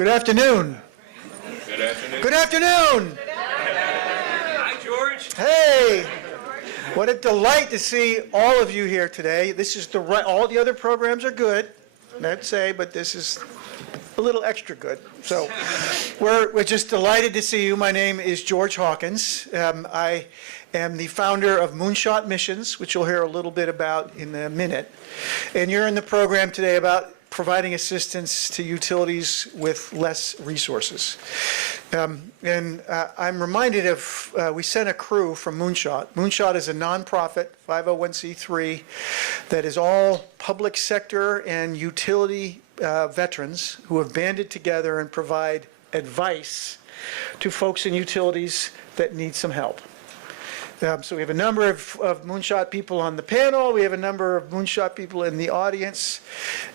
Good afternoon. Good afternoon. Good afternoon. Hi, George. Hey, what a delight to see all of you here today. This is the right, all the other programs are good, I'd say, but this is a little extra good. So we're just delighted to see you. My name is George Hawkins. I am the founder of Moonshot Missions, which you'll hear a little bit about in a minute. And you're in the program today about providing assistance to utilities with less resources. I'm reminded of, we sent a crew from Moonshot. Moonshot is a nonprofit, 501c3, that is all public sector and utility veterans who have banded together and provide advice to folks in utilities that need some help. So we have a number of Moonshot people on the panel. We have a number of Moonshot people in the audience.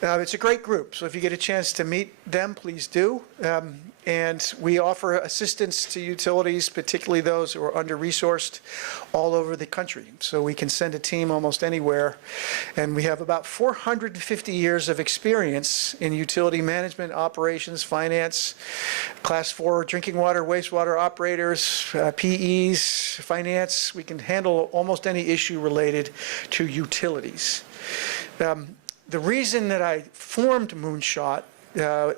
It's a great group, so if you get a chance to meet them, please do. And we offer assistance to utilities, particularly those who are under-resourced, all over the country. So we can send a team almost anywhere. And we have about 450 years of experience in utility management, operations, finance, Class 4 drinking water, wastewater operators, PEs, finance. We can handle almost any issue related to utilities. The reason that I formed Moonshot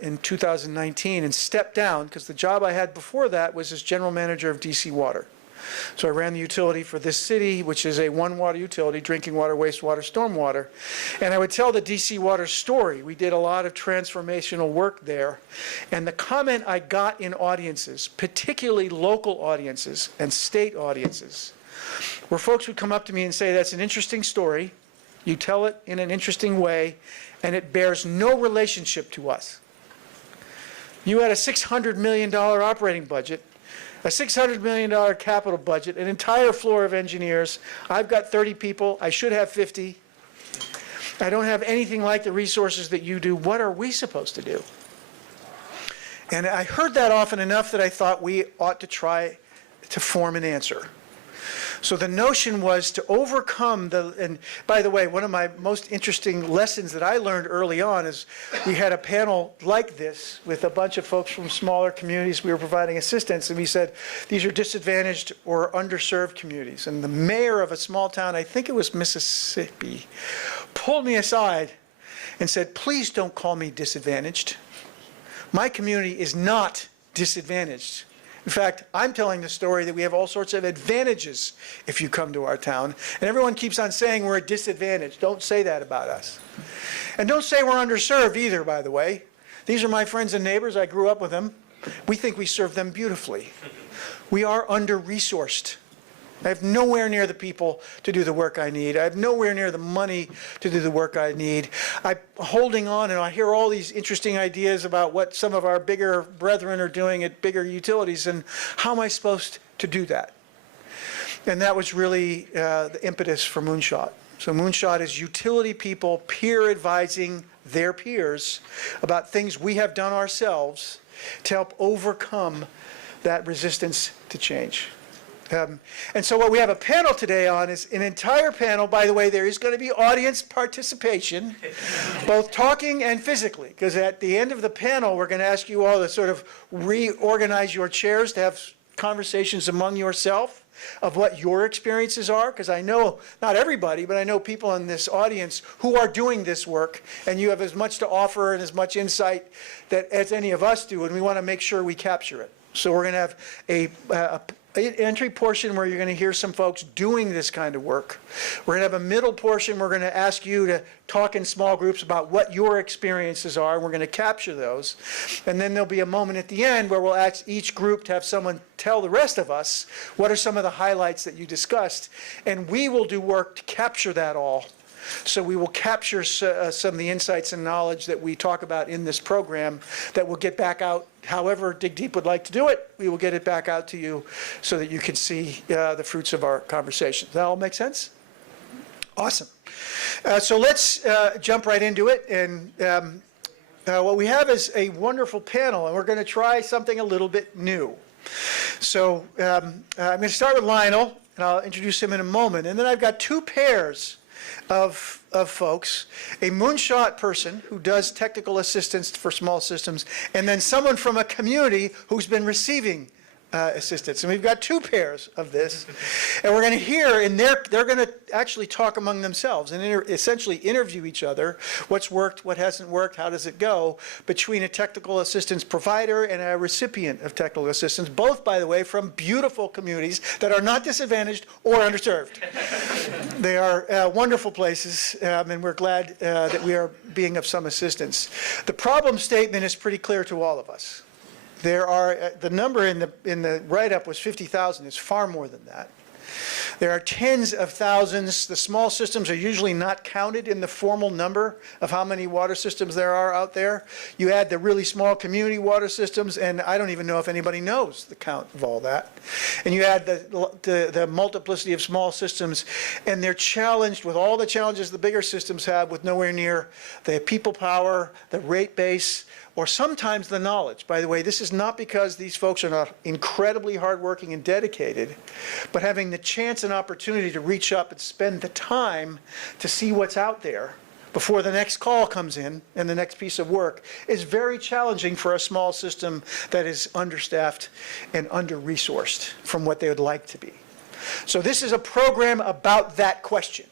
in 2019 and stepped down, because the job I had before that was as general manager of DC Water. So I ran the utility for this city, which is a one water utility, drinking water, wastewater, stormwater. And I would tell the DC Water story. We did a lot of transformational work there. And the comment I got in audiences, particularly local audiences and state audiences, where folks would come up to me and say, that's an interesting story. You tell it in an interesting way, and it bears no relationship to us. You had a $600 million operating budget, a $600 million capital budget, an entire floor of engineers. I've got 30 people. I should have 50. I don't have anything like the resources that you do. What are we supposed to do? And I heard that often enough that I thought we ought to try to form an answer. So the notion was to overcome and by the way, one of my most interesting lessons that I learned early on is we had a panel like this with a bunch of folks from smaller communities. We were providing assistance, and we said, these are disadvantaged or underserved communities. And the mayor of a small town, I think it was Mississippi, pulled me aside and said, please don't call me disadvantaged. My community is not disadvantaged. In fact, I'm telling the story that we have all sorts of advantages if you come to our town. And everyone keeps on saying we're at disadvantage. Don't say that about us. And don't say we're underserved either, by the way. These are my friends and neighbors. I grew up with them. We think we serve them beautifully. We are under-resourced. I have nowhere near the people to do the work I need. I have nowhere near the money to do the work I need. I'm holding on, and I hear all these interesting ideas about what some of our bigger brethren are doing at bigger utilities, and how am I supposed to do that? And that was really the impetus for Moonshot. So Moonshot is utility people peer advising their peers about things we have done ourselves to help overcome that resistance to change. And so what we have a panel today on is an entire panel. By the way, there is going to be audience participation, both talking and physically, because at the end of the panel, we're going to ask you all to sort of reorganize your chairs to have conversations among yourself of what your experiences are, because I know, not everybody, but I know people in this audience who are doing this work, and you have as much to offer and as much insight as any of us do, and we want to make sure we capture it. So we're going to have an entry portion where you're going to hear some folks doing this kind of work. We're going to have a middle portion. We're going to ask you to talk in small groups about what your experiences are. We're going to capture those. And then there'll be a moment at the end where we'll ask each group to have someone tell the rest of us what are some of the highlights that you discussed. And we will do work to capture that all. So we will capture some of the insights and knowledge that we talk about in this program that we'll get back out. However Dig Deep would like to do it, we will get it back out to you so that you can see the fruits of our conversation. Does that all make sense? Awesome. So let's jump right into it. And what we have is a wonderful panel, and we're going to try something a little bit new. So I'm going to start with Lionel, and I'll introduce him in a moment. And then I've got two pairs of of folks, a Moonshot person who does technical assistance for small systems, and then someone from a community who's been receiving assistance. And we've got two pairs of this. And we're going to hear, and they're going to actually talk among themselves and essentially interview each other. What's worked, what hasn't worked, how does it go, between a technical assistance provider and a recipient of technical assistance, both, by the way, from beautiful communities that are not disadvantaged or underserved. They are wonderful places, and we're glad that we are being of some assistance. The problem statement is pretty clear to all of us. There are, the number in the write-up was 50,000. It's far more than that. There are tens of thousands. The small systems are usually not counted in the formal number of how many water systems there are out there. You add the really small community water systems, and I don't even know if anybody knows the count of all that. And you add the multiplicity of small systems, and they're challenged with all the challenges the bigger systems have, with nowhere near the people power, the rate base, or sometimes the knowledge. By the way, this is not because these folks are not incredibly hardworking and dedicated, but having the chance and opportunity to reach up and spend the time to see what's out there before the next call comes in and the next piece of work is very challenging for a small system that is understaffed and under-resourced from what they would like to be. So this is a program about that question.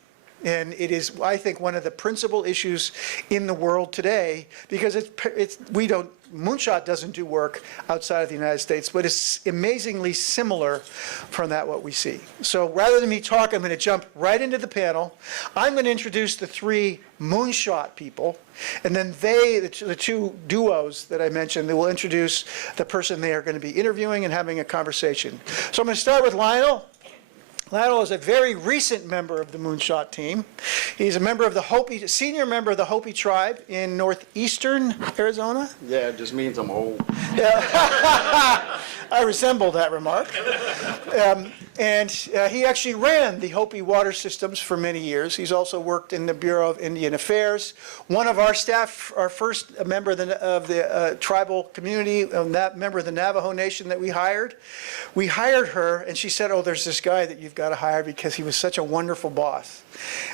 And it is, I think, one of the principal issues in the world today, because Moonshot doesn't do work outside of the United States, but it's amazingly similar from that what we see. So rather than me talk, I'm going to jump right into the panel. I'm going to introduce the three Moonshot people, and then the two duos that I mentioned, they will introduce the person they are going to be interviewing and having a conversation. So I'm going to start with Lionel. Lionel is a very recent member of the Moonshot team. He's a member of the Hopi, senior member of the Hopi tribe in northeastern Arizona. Yeah, it just means I'm old. Yeah. I resemble that remark. And he actually ran the Hopi water systems for many years. He's also worked in the Bureau of Indian Affairs. One of our staff, our first member of the tribal community, that member of the Navajo Nation that we hired her, and she said, "Oh, there's this guy that you've got to hire because he was such a wonderful boss."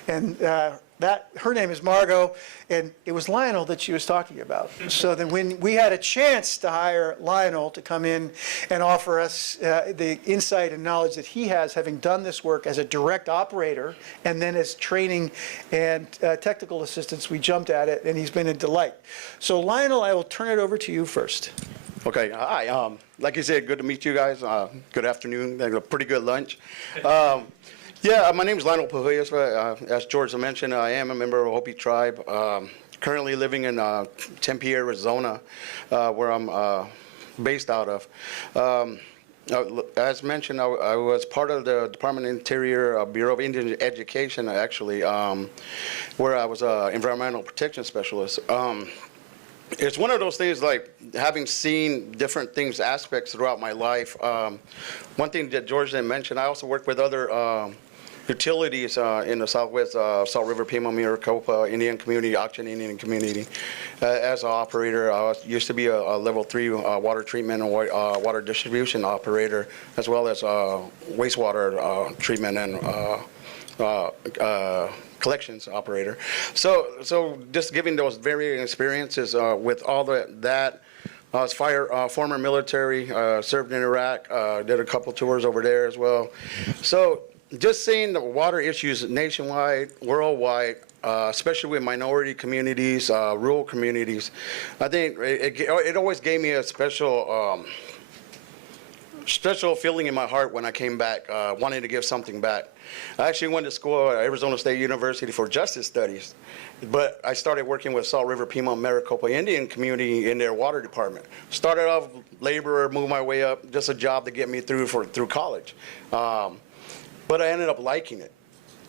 And her name is Margot, and it was Lionel that she was talking about. So then when we had a chance to hire Lionel to come in and offer us the insight and knowledge that he has, having done this work as a direct operator and then as training and technical assistance, we jumped at it, and he's been a delight. So Lionel, I will turn it over to you first. Okay, hi. Like you said, good to meet you guys. Good afternoon. Had a pretty good lunch. Yeah, my name is Lionel Puhuyesva. As George mentioned, I am a member of Hopi tribe. Currently living in Tempe, Arizona, where I'm based out of. As mentioned, I was part of the Department of Interior Bureau of Indian Education, actually, where I was an environmental protection specialist. It's one of those things, like having seen different things, aspects throughout my life. One thing that George didn't mention, I also work with other utilities in the Southwest, Salt River, Pima, Maricopa Indian community, Auction Indian community. As an operator, I used to be a level 3 water treatment and water distribution operator, as well as wastewater treatment and collections operator. So just giving those varying experiences with all that. I was former military, served in Iraq, did a couple tours over there as well. So just seeing the water issues nationwide, worldwide, especially with minority communities, rural communities, I think it always gave me a special feeling in my heart when I came back, wanting to give something back. I actually went to school at Arizona State University for justice studies, but I started working with Salt River, Pima, Maricopa Indian community in their water department. Started off laborer, moved my way up, just a job to get me through college. But I ended up liking it.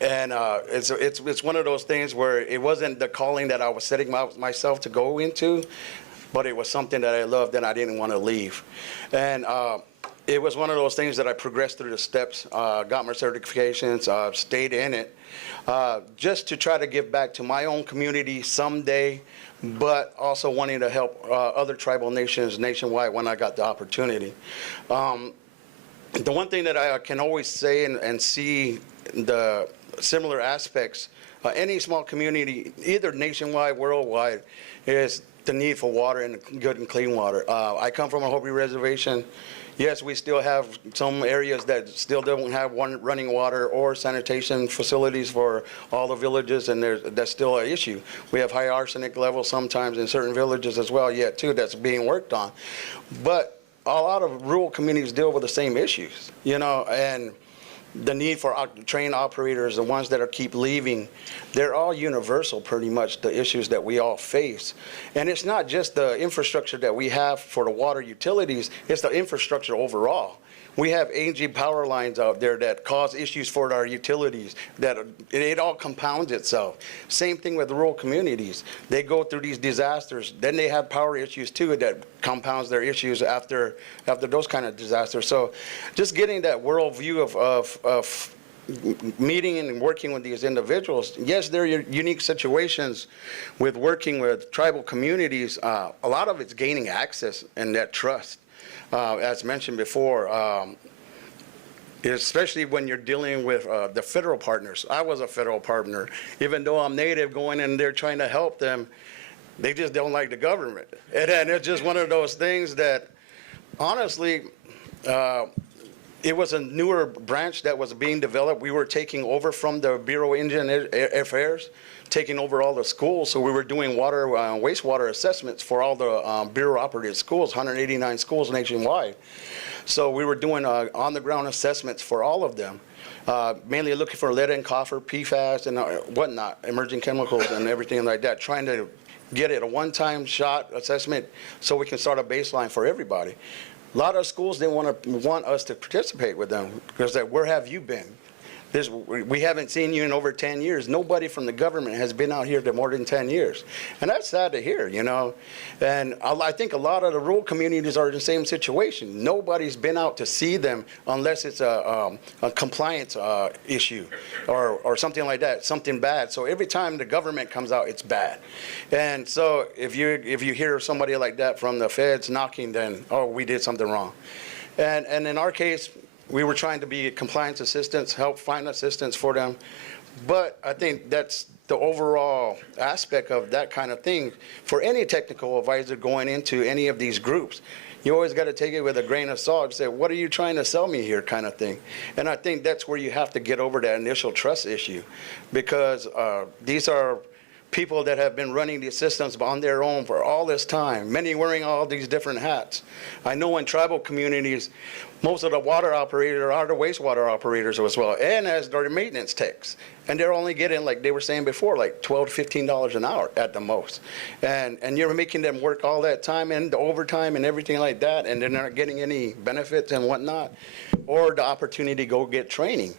And it's one of those things where it wasn't the calling that I was setting myself to go into, but it was something that I loved and I didn't want to leave. And it was one of those things that I progressed through the steps, got my certifications, stayed in it, just to try to give back to my own community someday, but also wanting to help other tribal nations nationwide when I got the opportunity. The one thing that I can always say and see the similar aspects any small community, either nationwide, worldwide, is the need for water and good and clean water. I come from a Hopi reservation. Yes, we still have some areas that still don't have running water or sanitation facilities for all the villages, and that's still an issue. We have high arsenic levels sometimes in certain villages as well yet too, that's being worked on. But a lot of rural communities deal with the same issues, and the need for trained operators, the ones that keep leaving, they're all universal pretty much, the issues that we all face. And it's not just the infrastructure that we have for the water utilities, it's the infrastructure overall. We have aging power lines out there that cause issues for our utilities, that it all compounds itself. Same thing with rural communities. They go through these disasters, then they have power issues too that compounds their issues after those kind of disasters. So just getting that world view of meeting and working with these individuals. Yes, there are unique situations with working with tribal communities. A lot of it's gaining access and that trust. As mentioned before, especially when you're dealing with the federal partners. I was a federal partner. Even though I'm native, going in there trying to help them, they just don't like the government. And it's just one of those things that, honestly, it was a newer branch that was being developed. We were taking over from the Bureau of Indian Affairs, taking over all the schools. So we were doing water, wastewater assessments for all the Bureau-operated schools, 189 schools nationwide. So we were doing on-the-ground assessments for all of them, mainly looking for lead and copper, PFAS, and whatnot, emerging chemicals and everything like that, trying to get it a one-time shot assessment so we can start a baseline for everybody. A lot of schools didn't want us to participate with them because where have you been? We haven't seen you in over 10 years. Nobody from the government has been out here for more than 10 years. And that's sad to hear, And I think a lot of the rural communities are in the same situation. Nobody's been out to see them unless it's a compliance issue or something like that, something bad. So every time the government comes out, it's bad. And so if you hear somebody like that from the feds knocking, then, oh, we did something wrong. And in our case, we were trying to be compliance assistants, help find assistance for them. But I think that's the overall aspect of that kind of thing. For any technical advisor going into any of these groups, you always got to take it with a grain of salt and say, what are you trying to sell me here kind of thing? And I think that's where you have to get over that initial trust issue, because these are people that have been running these systems on their own for all this time, many wearing all these different hats. I know in tribal communities, most of the water operators are the wastewater operators as well, and as their maintenance techs. And they're only getting, like they were saying before, like $12 to $15 an hour at the most. And you're making them work all that time and the overtime and everything like that, and they're not getting any benefits and whatnot, or the opportunity to go get training.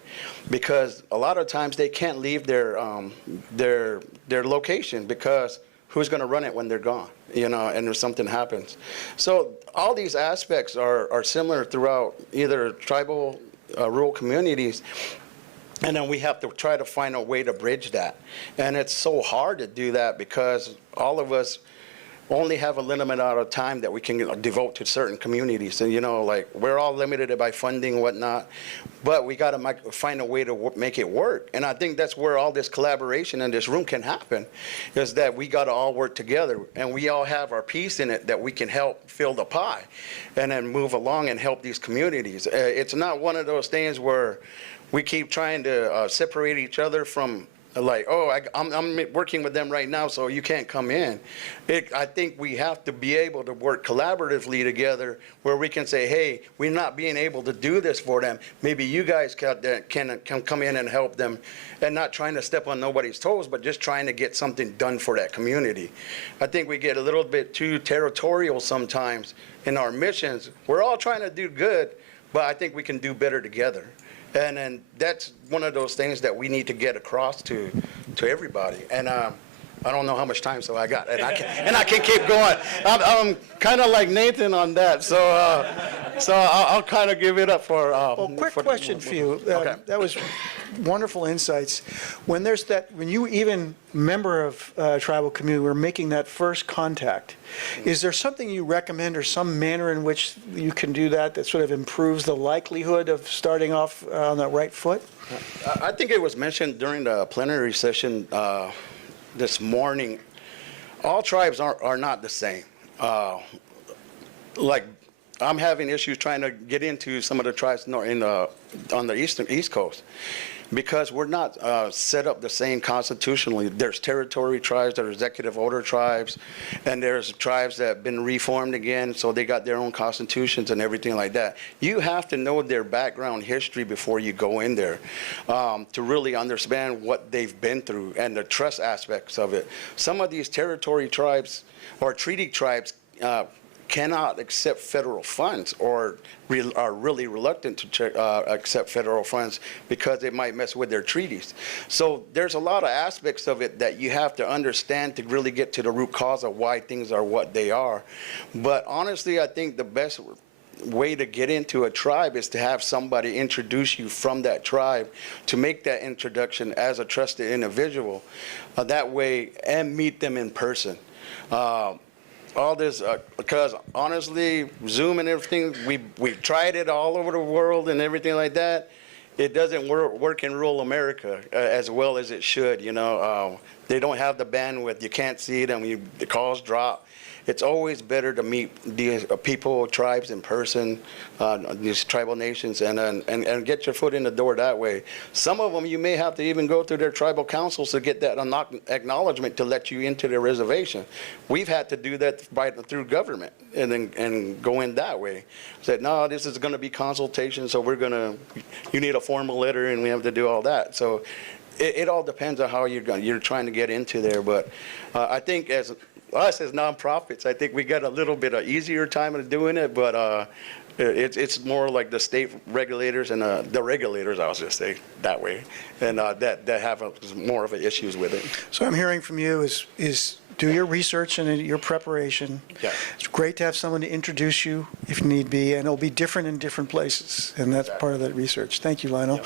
Because a lot of times they can't leave their location, because who's going to run it when they're gone, and if something happens. So all these aspects are similar throughout either tribal, rural communities, and then we have to try to find a way to bridge that. And it's so hard to do that because all of us only have a limited amount of time that we can devote to certain communities. And, like, we're all limited by funding and whatnot, but we got to find a way to make it work. And I think that's where all this collaboration in this room can happen, is that we got to all work together, and we all have our piece in it that we can help fill the pie and then move along and help these communities. It's not one of those things where we keep trying to separate each other from, like, oh, I'm working with them right now, so you can't come in. I think we have to be able to work collaboratively together, where we can say, hey, we're not being able to do this for them. Maybe you guys can come in and help them, and not trying to step on nobody's toes, but just trying to get something done for that community. I think we get a little bit too territorial sometimes in our missions. We're all trying to do good, but I think we can do better together. And that's one of those things that we need to get across to everybody. And I don't know how much time so I got, and I can keep going. I'm kind of like Nathan on that. So So I'll kind of give it up for. Well, quick question for you. Okay. That was wonderful insights. When you even member of tribal community were making that first contact, is there something you recommend or some manner in which you can do that sort of improves the likelihood of starting off on the right foot? I think it was mentioned during the plenary session this morning. All tribes are not the same. Like, I'm having issues trying to get into some of the tribes on the East Coast because we're not set up the same constitutionally. There's territory tribes, there's executive order tribes, and there's tribes that have been reformed again, so they got their own constitutions and everything like that. You have to know their background history before you go in there to really understand what they've been through and the trust aspects of it. Some of these territory tribes or treaty tribes cannot accept federal funds or are really reluctant to accept federal funds because it might mess with their treaties. So there's a lot of aspects of it that you have to understand to really get to the root cause of why things are what they are. But honestly, I think the best way to get into a tribe is to have somebody introduce you from that tribe to make that introduction as a trusted individual that way and meet them in person. All this, because honestly, Zoom and everything, we've tried it all over the world and everything like that. It doesn't work in rural America as well as it should, you know. They don't have the bandwidth. You can't see them. The calls drop. It's always better to meet these people, tribes in person, these tribal nations, and get your foot in the door that way. Some of them you may have to even go through their tribal councils to get that acknowledgement to let you into their reservation. We've had to do that through government and go in that way. Said, no, this is going to be consultation, so you need a formal letter, and we have to do all that. So it all depends on how you're trying to get into there. But I think as us as nonprofits, I think we got a little bit of easier time of doing it, but it's more like the state regulators and the regulators, I'll just say that way, and that have more of issues with it. So I'm hearing from you is do your research and your preparation. Yeah. It's great to have someone to introduce you if need be, and it'll be different in different places, and that's part of that research. Thank you, Lionel. Yeah.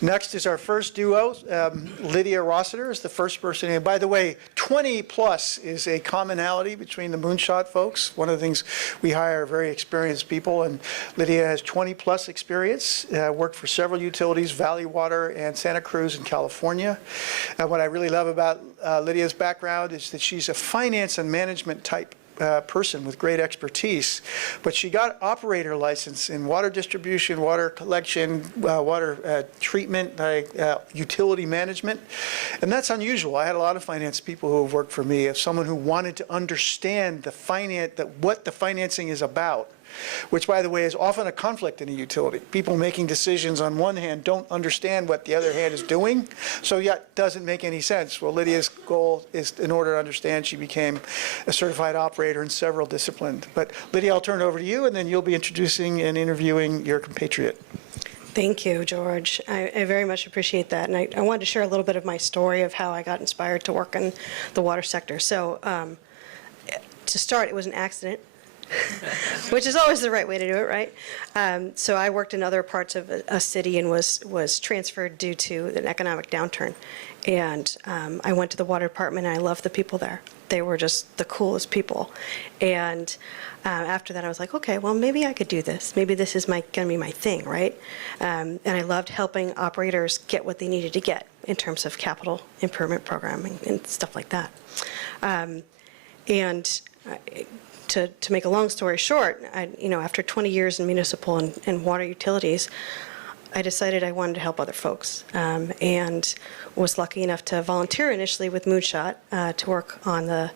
Next is our first duo. Lydia Rossiter is the first person. And by the way, 20 plus is a commonality between the Moonshot folks. One of the things, we hire very experienced people, and Lydia has 20 plus experience, worked for several utilities, Valley Water and Santa Cruz in California. What I really love about Lydia's background is that she's a finance and management type person with great expertise, but she got operator license in water distribution, water collection, water treatment, utility management, and that's unusual. I had a lot of finance people who have worked for me. If someone who wanted to understand what the financing is about, which, by the way, is often a conflict in a utility. People making decisions on one hand don't understand what the other hand is doing, so yet doesn't make any sense. Well, Lydia's goal is, in order to understand, she became a certified operator in several disciplines. But Lydia, I'll turn it over to you, and then you'll be introducing and interviewing your compatriot. Thank you, George. I very much appreciate that. And I wanted to share a little bit of my story of how I got inspired to work in the water sector. So to start, it was an accident. Which is always the right way to do it, right? So I worked in other parts of a city and was transferred due to an economic downturn. And I went to the water department, and I loved the people there. They were just the coolest people. And after that, I was like, okay, well, maybe I could do this. Maybe this is going to be my thing, right? And I loved helping operators get what they needed to get in terms of capital improvement programming and stuff like that. To make a long story short, after 20 years in municipal and water utilities, I decided I wanted to help other folks, and was lucky enough to volunteer initially with Moonshot to work on the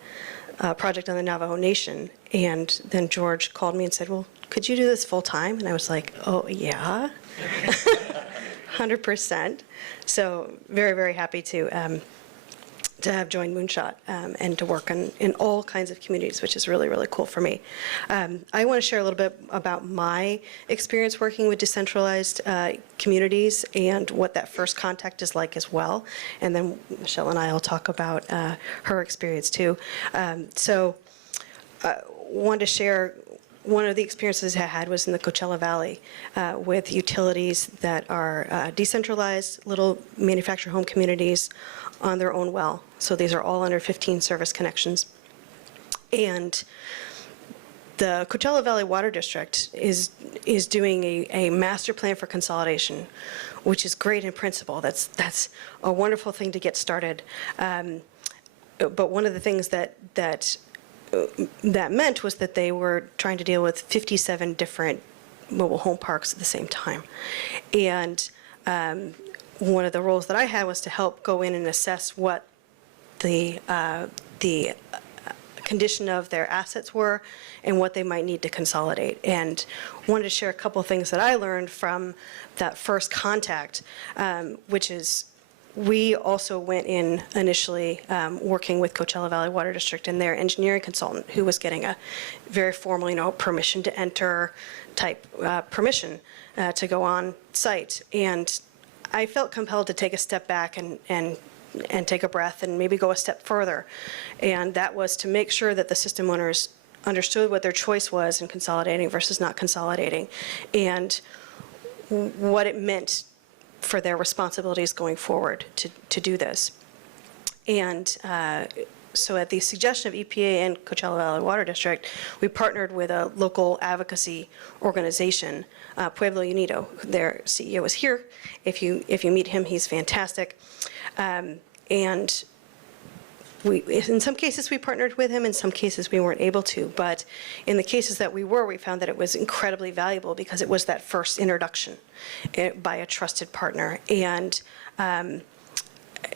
project on the Navajo Nation. And then George called me and said, well, could you do this full time? And I was like, oh, yeah, 100%. So very, very happy to have joined Moonshot and to work in all kinds of communities, which is really, really cool for me. I want to share a little bit about my experience working with decentralized communities and what that first contact is like as well. And then Michelle and I will talk about her experience too. So I wanted to share one of the experiences I had was in the Coachella Valley with utilities that are decentralized, little manufactured home communities on their own well. So these are all under 15 service connections. And the Coachella Valley Water District is doing a master plan for consolidation, which is great in principle. That's a wonderful thing to get started. But one of the things that meant was that they were trying to deal with 57 different mobile home parks at the same time. And one of the roles that I had was to help go in and assess what the condition of their assets were and what they might need to consolidate. And wanted to share a couple of things that I learned from that first contact, which is we also went in initially working with Coachella Valley Water District and their engineering consultant, who was getting a very formal, permission to enter type permission to go on site. And I felt compelled to take a step back and take a breath and maybe go a step further. And that was to make sure that the system owners understood what their choice was in consolidating versus not consolidating, and what it meant for their responsibilities going forward to do this. And so at the suggestion of EPA and Coachella Valley Water District, we partnered with a local advocacy organization, Pueblo Unido. Their CEO is here. If you meet him, he's fantastic. And in some cases we partnered with him, in some cases we weren't able to, but in the cases that we found that it was incredibly valuable because it was that first introduction by a trusted partner. And I'm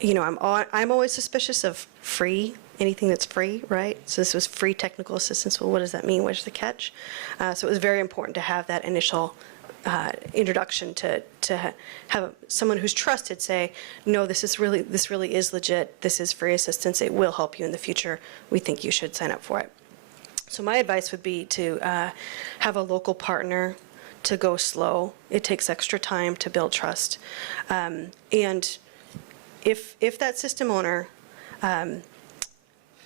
always suspicious of anything that's free, right? So this was free technical assistance. Well, what does that mean? Where's the catch? So it was very important to have that initial introduction to have someone who's trusted say, no, this really is legit. This is free assistance. It will help you in the future. We think you should sign up for it. So my advice would be to have a local partner, to go slow. It takes extra time to build trust. And if that system owner,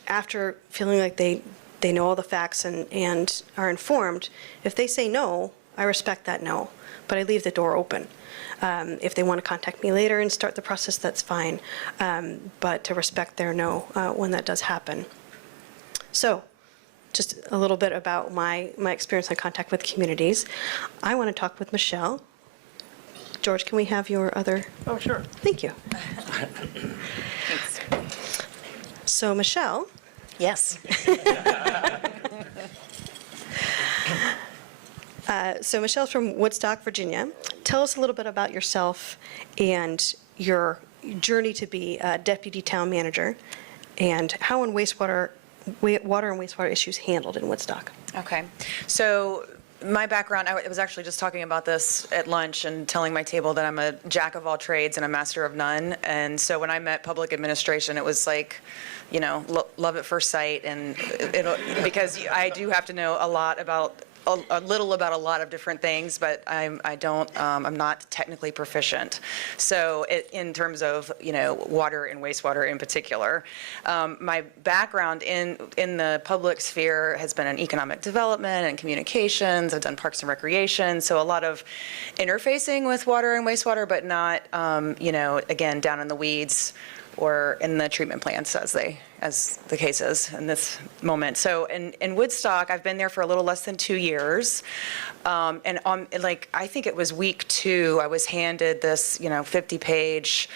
after feeling like they know all the facts and are informed, if they say no, I respect that no, but I leave the door open. If they want to contact me later and start the process, that's fine, but to respect their no when that does happen. So just a little bit about my experience in contact with communities. I want to talk with Michelle. George, can we have your other? Oh, sure. Thank you. Thanks. So Michelle. Yes. So Michelle's from Woodstock, Virginia. Tell us a little bit about yourself and your journey to be a deputy town manager, and how water and wastewater issues handled in Woodstock. Okay. So my background, I was actually just talking about this at lunch and telling my table that I'm a jack of all trades and a master of none. And so when I met public administration, it was like, love at first sight, and because I do have to know a little about a lot of different things, but I'm not technically proficient. So in terms of, water and wastewater in particular, my background in the public sphere has been in economic development and communications. I've done parks and recreation, so a lot of interfacing with water and wastewater, but not, again, down in the weeds or in the treatment plants as the case is in this moment. So in Woodstock, I've been there for a little less than 2 years. And I think it was week 2, I was handed this, 50-page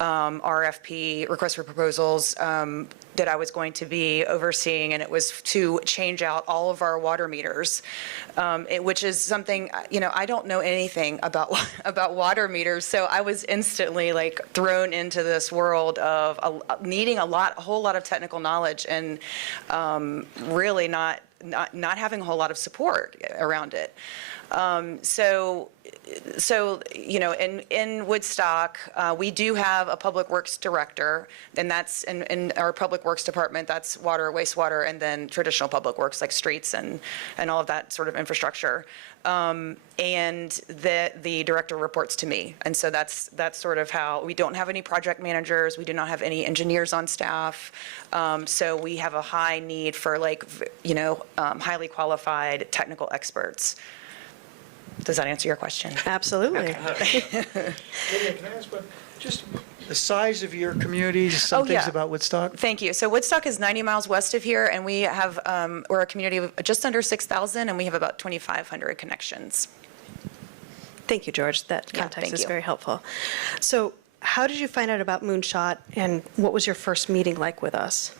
RFP, request for proposals, that I was going to be overseeing, and it was to change out all of our water meters, which is something, I don't know anything about water meters, so I was instantly thrown into this world of needing a whole lot of technical knowledge, and really not having a whole lot of support around it. In Woodstock, we do have a public works director, and that's in our public works department. That's water, wastewater, and then traditional public works like streets and all of that sort of infrastructure. and the director reports to me. And so that's sort of how, we don't have any project managers, we do not have any engineers on staff, so we have a high need for highly qualified technical experts. Does that answer your question? Absolutely. Lydia, can I ask just the size of your community, some things yeah. about Woodstock? Thank you. So Woodstock is 90 miles west of here, and we have, we're a community of just under 6,000, and we have about 2,500 connections. Thank you, George. That Yeah, context thank is you. very helpful. So how did you find out about Moonshot, and what was your first meeting like with us?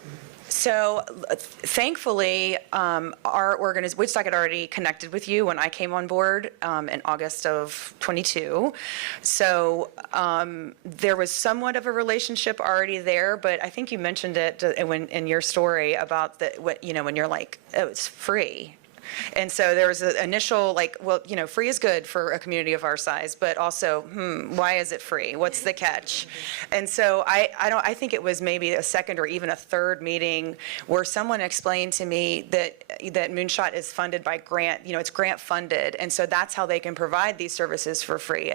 So thankfully, our organization, Woodstock had already connected with you when I came on board in August of '22. So there was somewhat of a relationship already there, but I think you mentioned it in your story about when you're like, oh, it's free. And so there was an initial free is good for a community of our size, but also, why is it free? What's the catch? And so I think it was maybe a second or even a third meeting where someone explained to me that Moonshot is funded by grant, it's grant funded, and so that's how they can provide these services for free.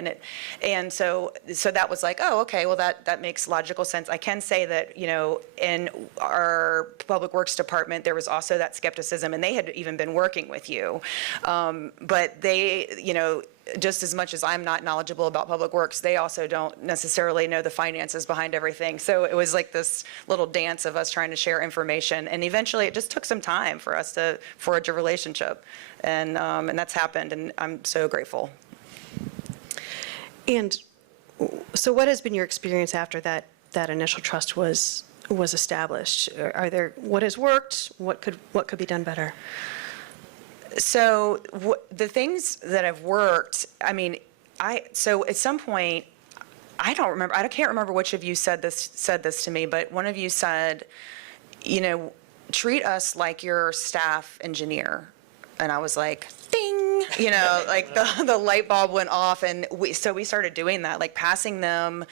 And so that was like, oh, okay, well that makes logical sense. I can say that, in our Public Works Department, there was also that skepticism, and they had even been working with you. But they, just as much as I'm not knowledgeable about public works, they also don't necessarily know the finances behind everything. So it was like this little dance of us trying to share information. And eventually it just took some time for us to forge a relationship. And that's happened, and I'm so grateful. And so what has been your experience after that initial trust was established? What has worked? What could be done better? So the things that have worked, so at some point, I can't remember which of you said this to me, but one of you said, treat us like your staff engineer. And I was like, ding, like the light bulb went off, and we started doing that, like passing them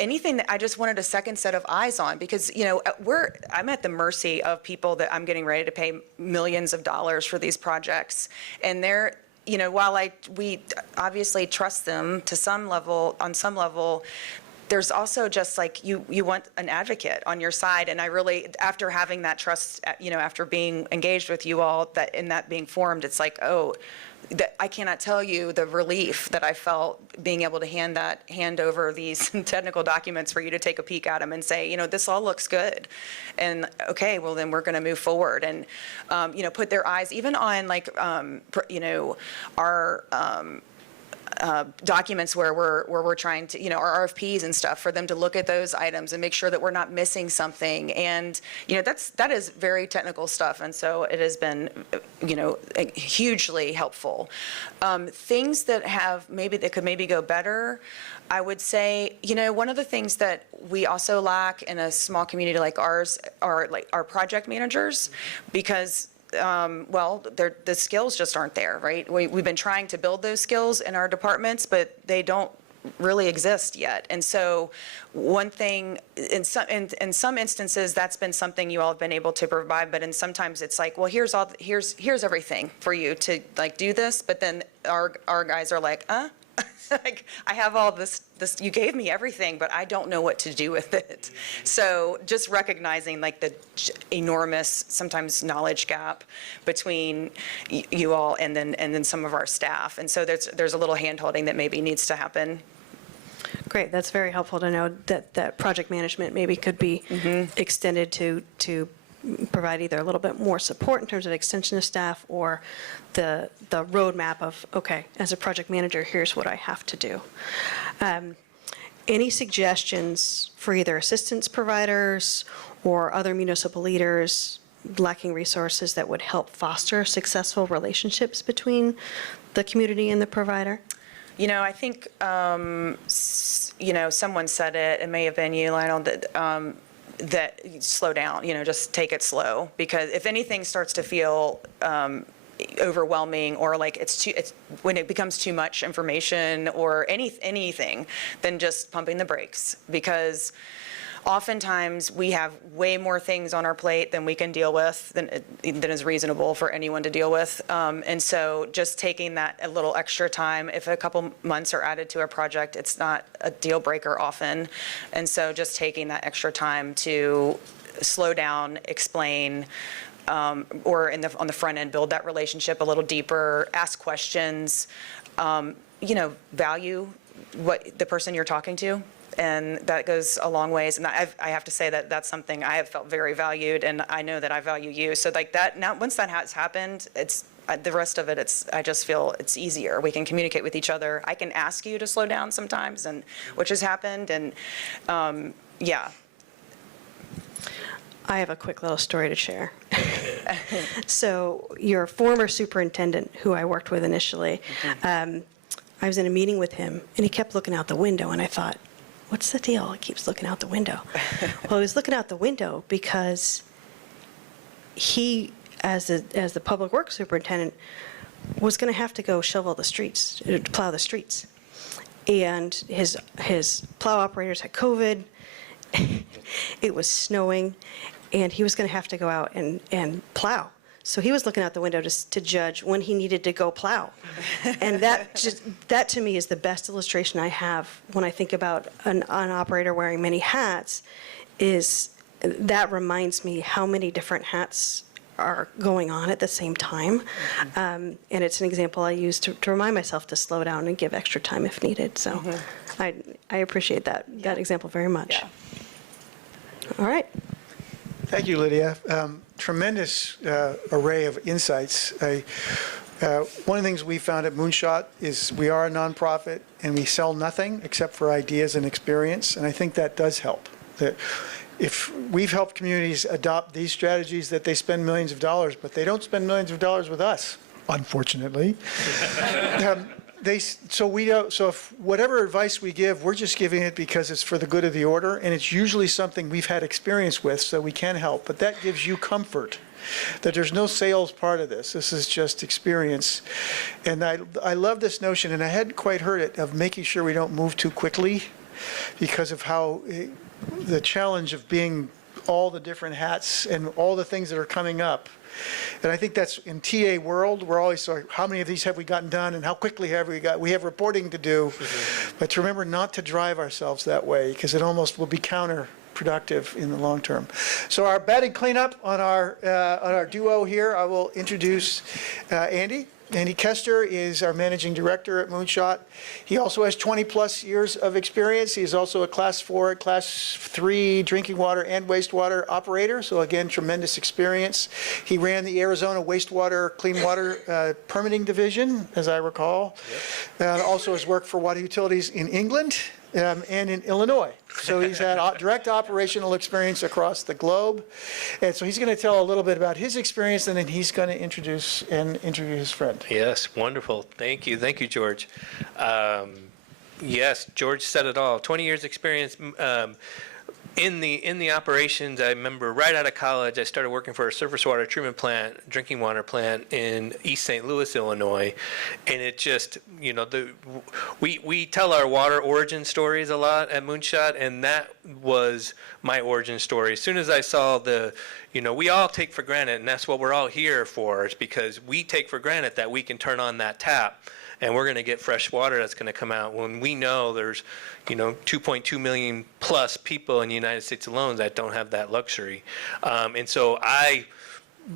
anything that I just wanted a second set of eyes on, because I'm at the mercy of people that I'm getting ready to pay millions of dollars for these projects, and they're, while we obviously trust them to some level, on some level, there's also just like you want an advocate on your side. And I really, after having that trust, after being engaged with you all, that being formed, it's like, oh, I cannot tell you the relief that I felt being able to hand over these technical documents for you to take a peek at them and say, this all looks good. And okay, well then we're going to move forward and, put their eyes even on our, documents where we're trying to, our RFPs and stuff, for them to look at those items and make sure that we're not missing something. And, that is very technical stuff. And so it has been, hugely helpful. Things that could maybe go better, I would say, one of the things that we also lack in a small community like ours are like our project managers, because the skills just aren't there, right? We've been trying to build those skills in our departments, but they don't really exist yet. And so one thing, in some instances, that's been something you all have been able to provide, but sometimes it's like, well, here's everything for you to like do this, but then our guys are like, like, I have all this, you gave me everything, but I don't know what to do with it. So just recognizing like the enormous, sometimes knowledge gap between you all and then some of our staff. And so there's a little hand-holding that maybe needs to happen. Great, that's very helpful to know that project management maybe could be extended to provide either a little bit more support in terms of extension of staff, or the roadmap of, okay, as a project manager, here's what I have to do. Any suggestions for either assistance providers or other municipal leaders lacking resources that would help foster successful relationships between the community and the provider? I think, someone said it, it may have been you, Lionel, that slow down, just take it slow, because if anything starts to feel overwhelming, or like it's when it becomes too much information or anything, then just pumping the brakes, because oftentimes we have way more things on our plate than we can deal with, than is reasonable for anyone to deal with. And so just taking that a little extra time, if a couple months are added to a project, it's not a deal breaker often. And so just taking that extra time to slow down, explain, or on the front end, build that relationship a little deeper, ask questions, value what the person you're talking to. And that goes a long ways. And I have to say that that's something I have felt very valued, and I know that I value you. So like that, now once that has happened, it's the rest of it, I just feel it's easier. We can communicate with each other. I can ask you to slow down sometimes, and which has happened. And yeah. I have a quick little story to share. So your former superintendent, who I worked with initially, I was in a meeting with him, and he kept looking out the window, and I thought, what's the deal? He keeps looking out the window. Well, he was looking out the window because he, as the public works superintendent, was going to have to go shovel the streets, plow the streets. And his plow operators had COVID. It was snowing, and he was going to have to go out and plow. So he was looking out the window to judge when he needed to go plow. And that to me is the best illustration I have when I think about an operator wearing many hats, is that reminds me how many different hats are going on at the same time. And it's an example I use to remind myself to slow down and give extra time if needed. So I appreciate that example very much. Yeah. All right. Thank you, Lydia. Tremendous array of insights. One of the things we found at Moonshot is we are a nonprofit, and we sell nothing except for ideas and experience, and I think that does help. That if we've helped communities adopt these strategies, that they spend millions of dollars, but they don't spend millions of dollars with us, unfortunately. So if whatever advice we give, we're just giving it because it's for the good of the order, and it's usually something we've had experience with, so we can help. But that gives you comfort that there's no sales part of this. This is just experience. And I love this notion, and I hadn't quite heard it, of making sure we don't move too quickly because of how the challenge of being all the different hats and all the things that are coming up. And I think that's in TA world, we're always sorry, how many of these have we gotten done and how quickly have we got? We have reporting to do, but to remember not to drive ourselves that way, because it almost will be counterproductive in the long term. So our batting cleanup on our duo here, I will introduce Andy. Andy Kester is our managing director at Moonshot. He also has 20-plus years of experience. He's also a Class 4, Class 3 drinking water and wastewater operator, so again, tremendous experience. He ran the Arizona Wastewater Clean Water Permitting Division, as I recall. Also has worked for water utilities in England and in Illinois. So he's had direct operational experience across the globe. And so he's going to tell a little bit about his experience, and then he's going to introduce his friend. Yes, wonderful. Thank you. Thank you, George. Yes, George said it all. 20 years experience in the operations. I remember right out of college, I started working for a surface water treatment plant, drinking water plant in East St. Louis, Illinois. And it just, we tell our water origin stories a lot at Moonshot, and that was my origin story. As soon as I saw we all take for granted, and that's what we're all here for, is because we take for granted that we can turn on that tap and we're going to get fresh water that's going to come out, when we know there's 2.2 million plus people in the United States alone that don't have that luxury. And so I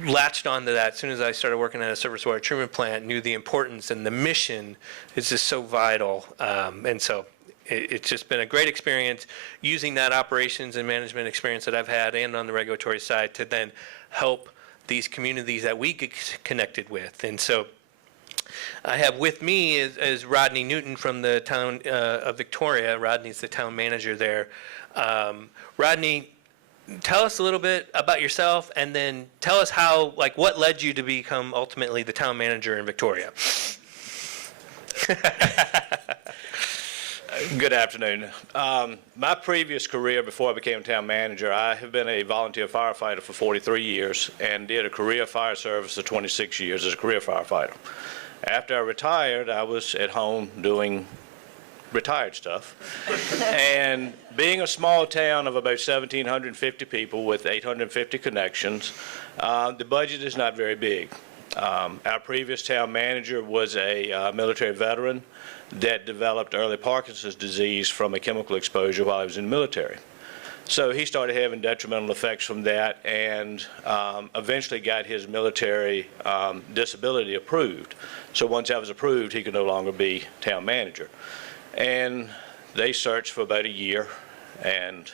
latched onto that as soon as I started working at a surface water treatment plant, knew the importance, and the mission is just so vital. And so it's just been a great experience using that operations and management experience that I've had and on the regulatory side to then help these communities that we get connected with. And so I have with me is Rodney Newton from the town of Victoria. Rodney's the town manager there. Rodney, tell us a little bit about yourself, and then tell us what led you to become ultimately the town manager in Victoria. Good afternoon. My previous career before I became town manager, I have been a volunteer firefighter for 43 years and did a career fire service for 26 years as a career firefighter. After I retired, I was at home doing retired stuff. And being a small town of about 1,750 people with 850 connections, the budget is not very big. Our previous town manager was a military veteran that developed early Parkinson's disease from a chemical exposure while he was in the military. So he started having detrimental effects from that and eventually got his military disability approved. So once that was approved, he could no longer be town manager. And they searched for about a year, and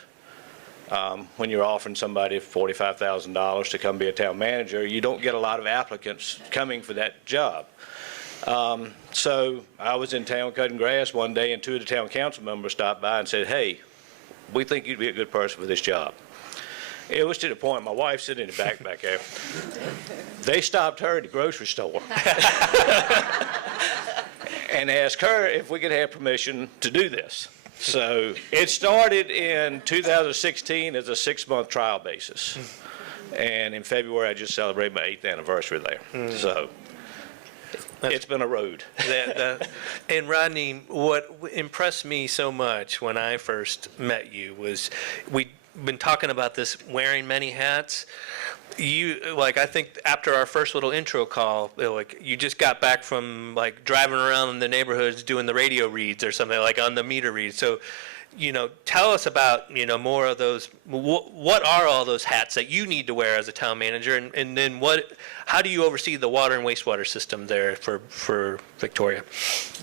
when you're offering somebody $45,000 to come be a town manager, you don't get a lot of applicants coming for that job. So I was in town cutting grass one day, and two of the town council members stopped by and said, "Hey, we think you'd be a good person for this job." It was to the point, my wife's sitting in the back there. They stopped her at the grocery store and asked her if we could have permission to do this. So it started in 2016 as a 6-month trial basis. And in February, I just celebrated my 8th anniversary there. So it's been a road. And Rodney, what impressed me so much when I first met you was we'd been talking about this wearing many hats. You, like, I think after our first little intro call, like, you just got back from, like, driving around in the neighborhoods doing the radio reads or something, like on the meter reads. So, you know, tell us about, you know, more of those, what are all those hats that you need to wear as a town manager? And then how do you oversee the water and wastewater system there for Victoria?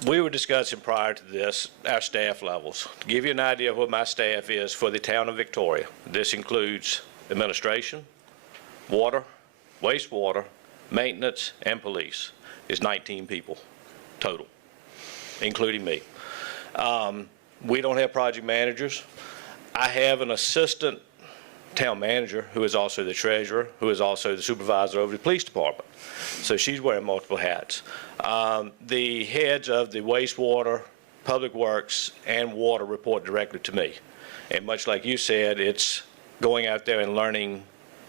We were discussing prior to this our staff levels. To give you an idea of what my staff is for the town of Victoria, this includes administration, water, wastewater, maintenance, and police. Is 19 people total, including me. We don't have project managers. I have an assistant town manager who is also the treasurer, who is also the supervisor over the police department. So she's wearing multiple hats. The heads of the wastewater, public works, and water report directly to me. And much like you said, it's going out there and learning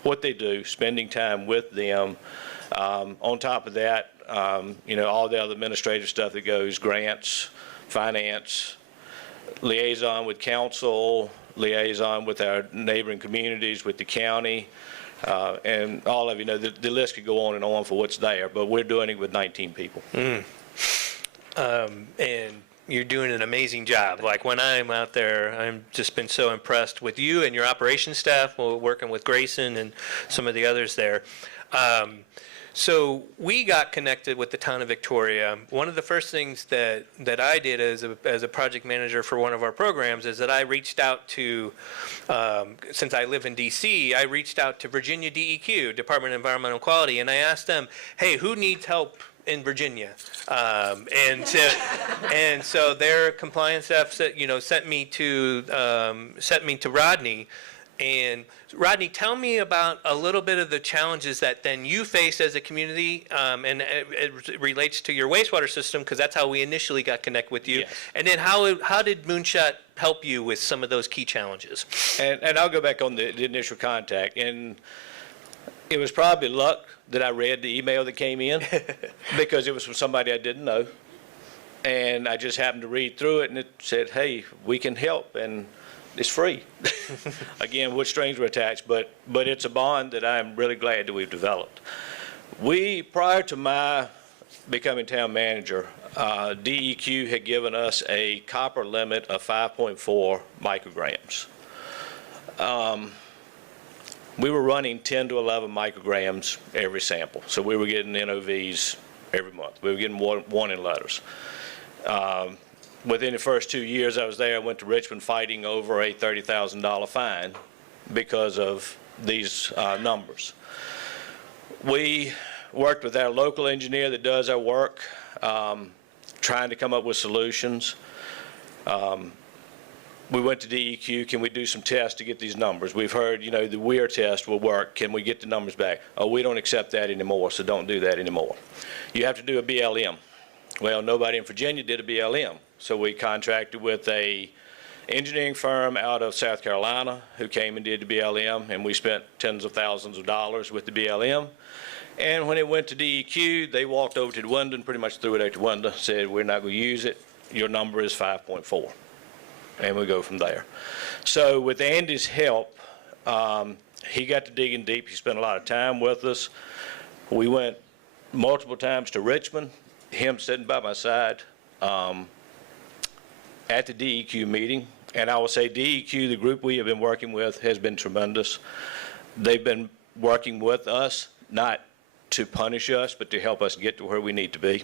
what they do, spending time with them. On top of that, you know, all the other administrative stuff that goes, grants, finance, liaison with council, liaison with our neighboring communities, with the county, and all of you know, the list could go on and on for what's there, but we're doing it with 19 people. And you're doing an amazing job. Like, when I'm out there, I've just been so impressed with you and your operations staff, working with Grayson and some of the others there. So we got connected with the town of Victoria. One of the first things that I did as a project manager for one of our programs is that I reached out to, since I live in DC, I reached out to Virginia DEQ, Department of Environmental Quality, and I asked them, hey, who needs help in Virginia? And so their compliance staff sent me to Rodney. And Rodney, tell me about a little bit of the challenges that then you face as a community, and it relates to your wastewater system, because that's how we initially got connected with you. Yes. And then how did Moonshot help you with some of those key challenges? And I'll go back on the initial contact. And it was probably luck that I read the email that came in because it was from somebody I didn't know. And I just happened to read through it, and it said, hey, we can help, and it's free. Again, with strings were attached, but it's a bond that I'm really glad that we've developed. Prior to my becoming town manager, DEQ had given us a copper limit of 5.4 micrograms. We were running 10 to 11 micrograms every sample, so we were getting NOVs every month. We were getting warning letters. Within the first 2 years I was there, I went to Richmond fighting over a $30,000 fine because of these numbers. We worked with our local engineer that does our work, trying to come up with solutions. We went to DEQ, can we do some tests to get these numbers? We've heard, the WEIR test will work. Can we get the numbers back? Oh, we don't accept that anymore, so don't do that anymore. You have to do a BLM. Well, nobody in Virginia did a BLM. So we contracted with a engineering firm out of South Carolina who came and did the BLM, and we spent tens of thousands of dollars with the BLM. And when it went to DEQ, they walked over to the window and pretty much threw it out the window, said we're not going to use it. your number is 5.4. And we go from there. So with Andy's help, he got to digging deep. He spent a lot of time with us. We went multiple times to Richmond, him sitting by my side at the DEQ meeting. And I will say DEQ, the group we have been working with, has been tremendous. They've been working with us, not to punish us, but to help us get to where we need to be.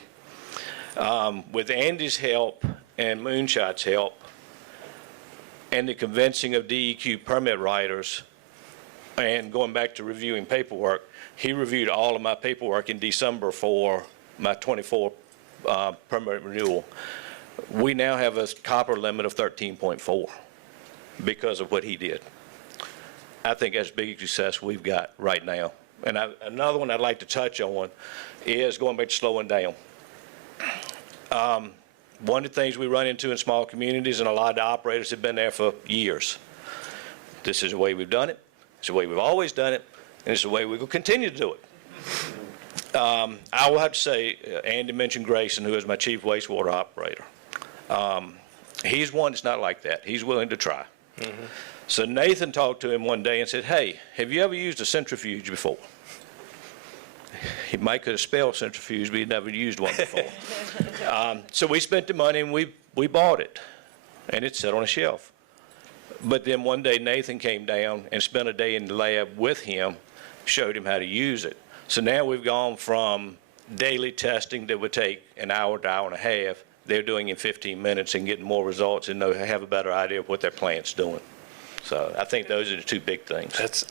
With Andy's help and Moonshot's help and the convincing of DEQ permit writers and going back to reviewing paperwork, he reviewed all of my paperwork in December for my 24 permit renewal. We now have a copper limit of 13.4 because of what he did. I think that's the biggest success we've got right now. And another one I'd like to touch on is going back to slowing down. One of the things we run into in small communities, and a lot of the operators have been there for years. This is the way we've done it. It's the way we've always done it. And it's the way we will continue to do it. I will have to say, Andy mentioned Grayson, who is my chief wastewater operator. He's one that's not like that. He's willing to try. Mm-hmm. So Nathan talked to him one day and said, hey, have you ever used a centrifuge before? He might could have spelled centrifuge, but he'd never used one before. So we spent the money and we bought it, and it sat on a shelf. But then one day Nathan came down and spent a day in the lab with him, showed him how to use it. So now we've gone from daily testing that would take an hour to hour and a half. They're doing in 15 minutes and getting more results and have a better idea of what their plant's doing. So I think those are the two big things.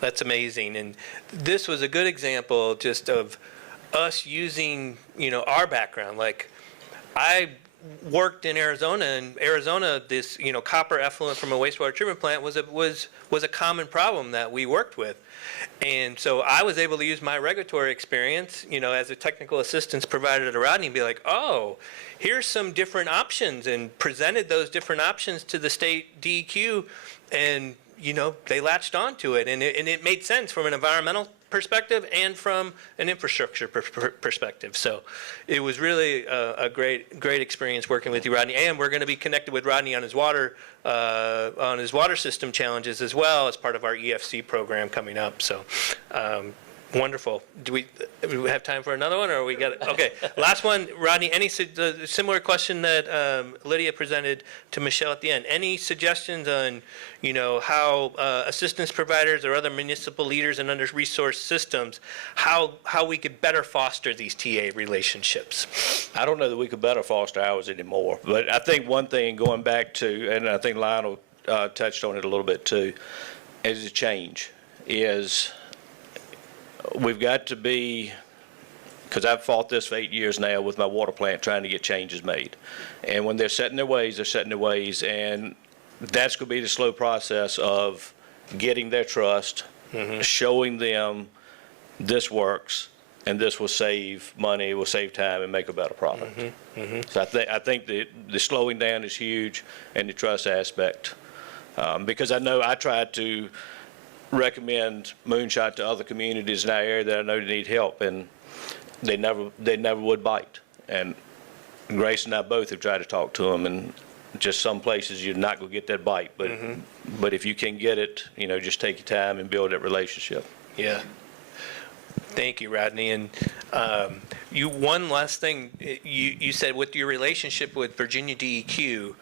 That's amazing. And this was a good example just of us using, our background. Like, I worked in Arizona, and Arizona, this, copper effluent from a wastewater treatment plant was a common problem that we worked with. And so I was able to use my regulatory experience, as a technical assistance provider to Rodney, and be like, oh, here's some different options, and presented those different options to the state DEQ, and they latched onto it, and it made sense from an environmental perspective and from an infrastructure perspective. So it was really a great experience working with you, Rodney. And we're going to be connected with Rodney on his water system challenges as well as part of our EFC program coming up. So wonderful. Do we have time for another one, or we got it? Okay, last one, Rodney. Any similar question that Lydia presented to Michelle at the end? Any suggestions on, how assistance providers or other municipal leaders in under-resourced systems, how we could better foster these TA relationships? I don't know that we could better foster ours anymore, but I think one thing going back to, and I think Lionel touched on it a little bit too, is a change, is we've got to be, because I've fought this for 8 years now with my water plant trying to get changes made. And when they're set in their ways, they're set in their ways. And that's going to be the slow process of getting their trust, showing them this works, and this will save money, will save time, and make a better product. So I think the slowing down is huge, and the trust aspect. Because I know I tried to recommend Moonshot to other communities in our area that I know need help, and they never would bite. And Grace and I both have tried to talk to them, and just some places you're not going to get that bite, but if you can get it, just take your time and build that relationship. Yeah. Thank you, Rodney. And one last thing, you said with your relationship with Virginia DEQ,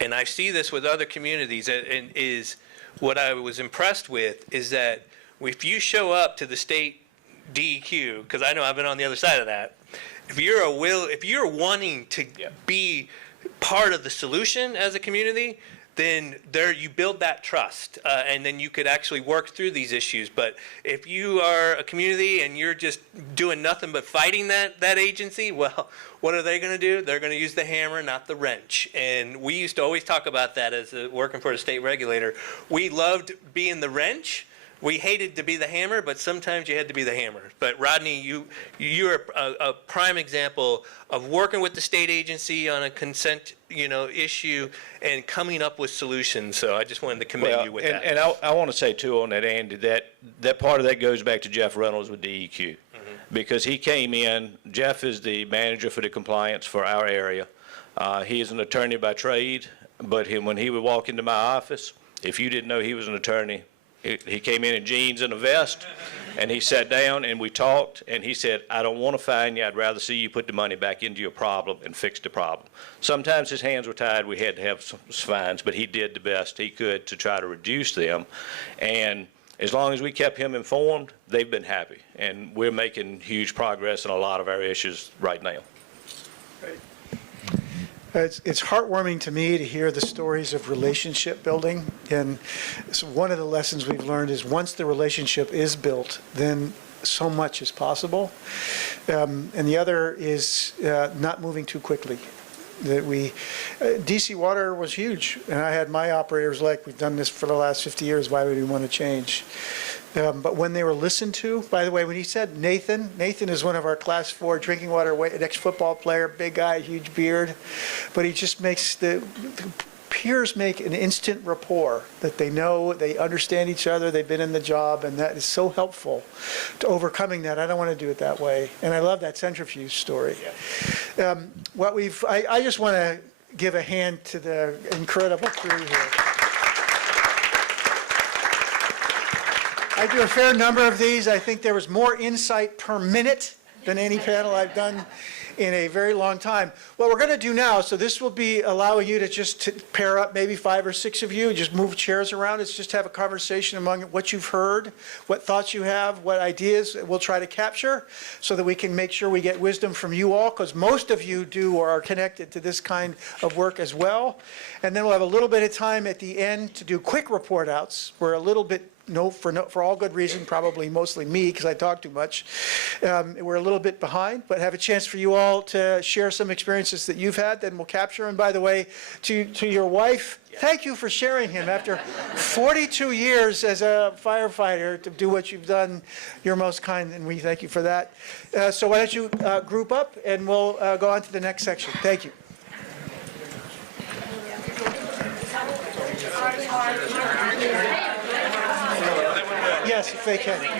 and I see this with other communities, and is what I was impressed with is that if you show up to the state DEQ, because I know I've been on the other side of that, if you're wanting to be part of the solution as a community, then you build that trust, and then you could actually work through these issues. But if you are a community and you're just doing nothing but fighting that agency, well, what are they going to do? They're going to use the hammer, not the wrench. And we used to always talk about that as working for a state regulator. We loved being the wrench. We hated to be the hammer, but sometimes you had to be the hammer. But Rodney, you're a prime example of working with the state agency on a consent, issue and coming up with solutions. So I just wanted to commend you with that. And I want to say too on that, Andy, that part of that goes back to Jeff Reynolds with DEQ, because he came in. Jeff is the manager for the compliance for our area. He is an attorney by trade, but when he would walk into my office, if you didn't know he was an attorney, he came in jeans and a vest, and he sat down and we talked, and he said, I don't want to fine you. I'd rather see you put the money back into your problem and fix the problem. Sometimes his hands were tied. We had to have some fines, but he did the best he could to try to reduce them. And as long as we kept him informed, they've been happy. And we're making huge progress in a lot of our issues right now. It's heartwarming to me to hear the stories of relationship building. And so one of the lessons we've learned is once the relationship is built, then so much is possible. And the other is not moving too quickly. That DC Water was huge. And I had my operators like, we've done this for the last 50 years, why would we want to change? But when they were listened to, by the way, when he said Nathan is one of our class 4 drinking water, an ex-football player, big guy, huge beard, but he just makes the peers make an instant rapport that they know, they understand each other, they've been in the job, and that is so helpful to overcoming that. I don't want to do it that way. And I love that centrifuge story. I just want to give a hand to the incredible crew here. I do a fair number of these. I think there was more insight per minute than any panel I've done in a very long time. What we're going to do now, so this will be allowing you to just pair up maybe 5 or 6 of you, just move chairs around. It's just have a conversation among what you've heard, what thoughts you have, what ideas we'll try to capture so that we can make sure we get wisdom from you all, because most of you do or are connected to this kind of work as well. And then we'll have a little bit of time at the end to do quick report outs. We're a little bit for all good reason, probably mostly me because I talk too much. We're a little bit behind, but have a chance for you all to share some experiences that you've had, then we'll capture. And by the way, to your wife, thank you for sharing him. After 42 years as a firefighter to do what you've done, you're most kind, and we thank you for that. So why don't you group up, and we'll go on to the next section. Thank you. Yes, if they can. If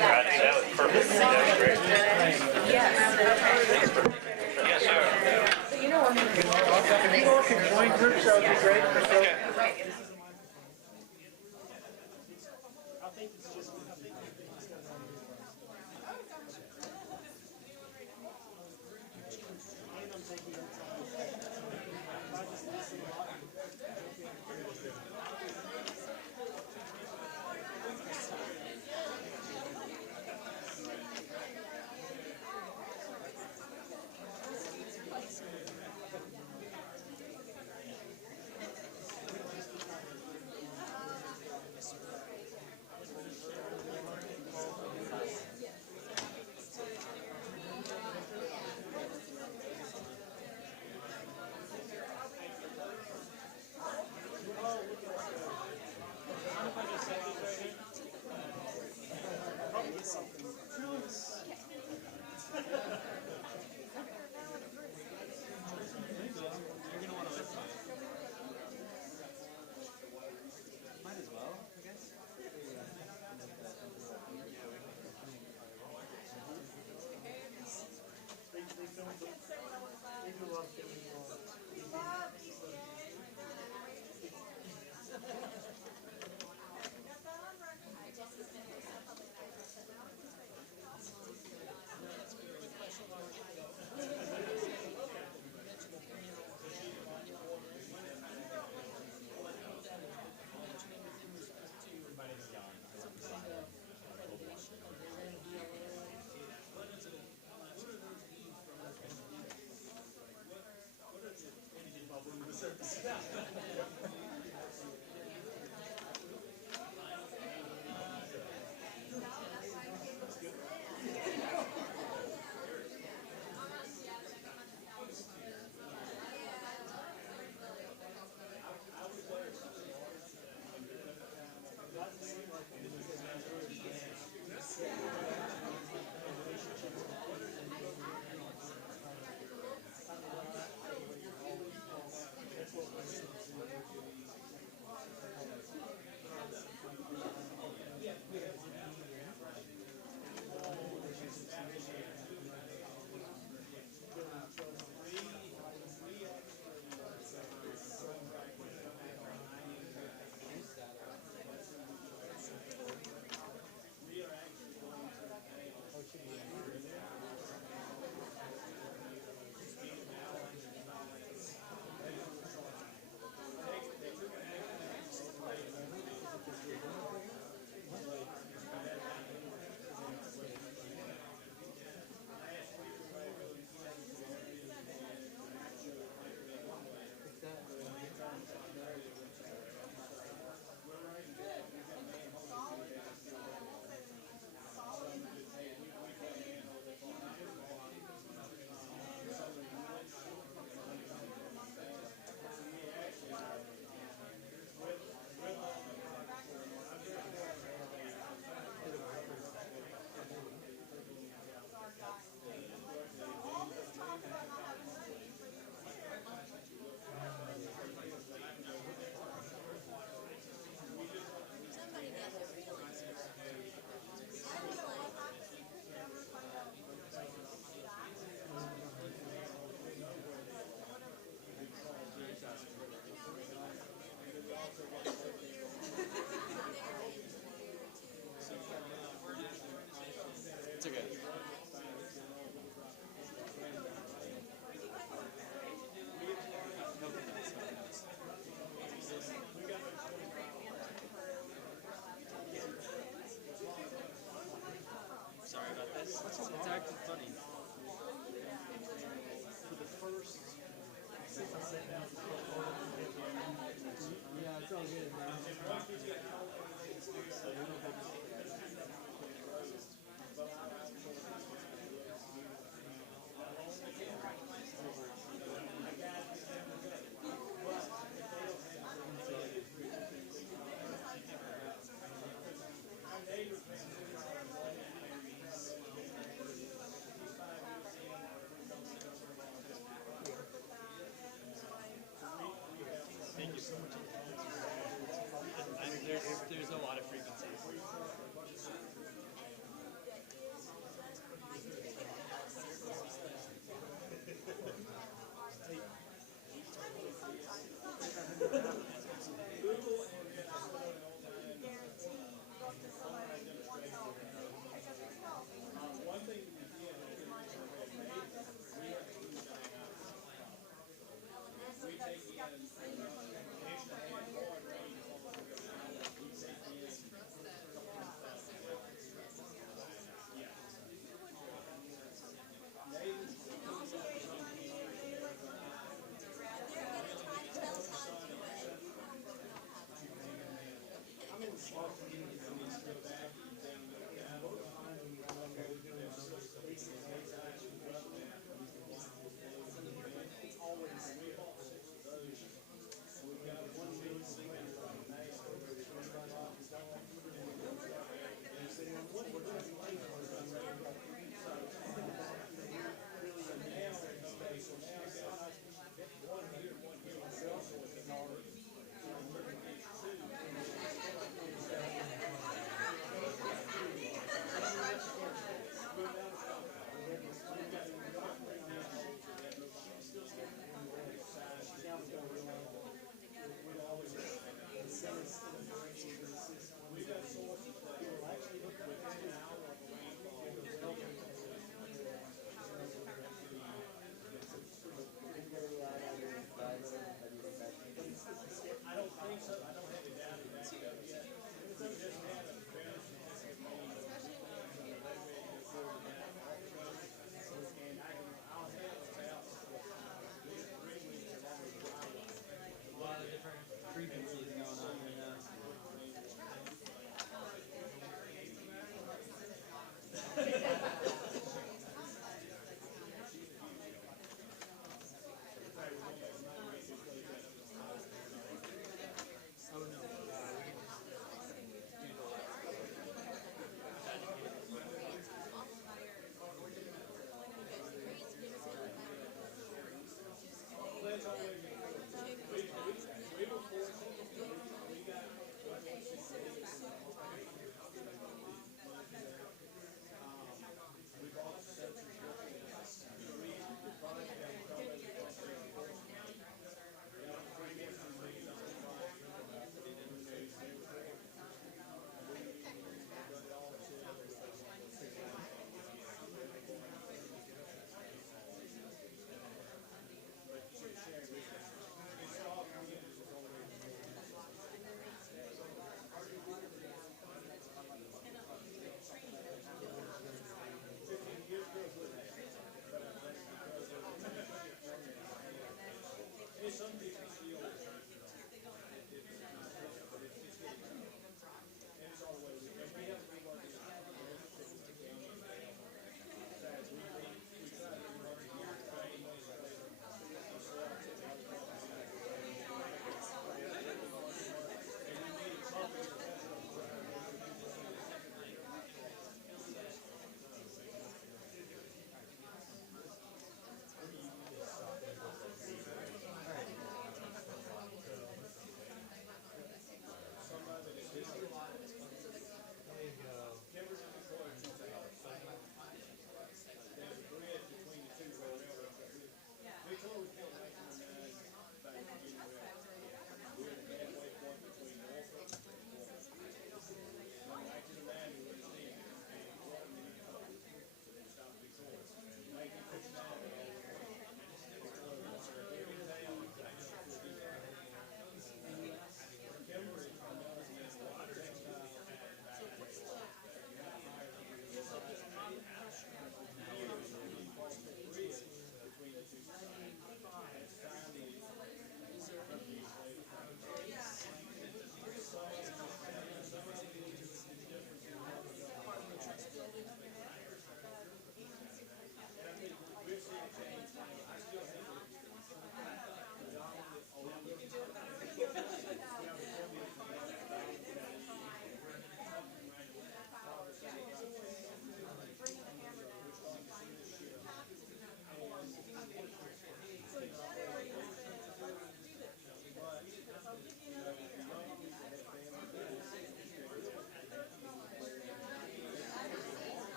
you all can join groups, that would be great.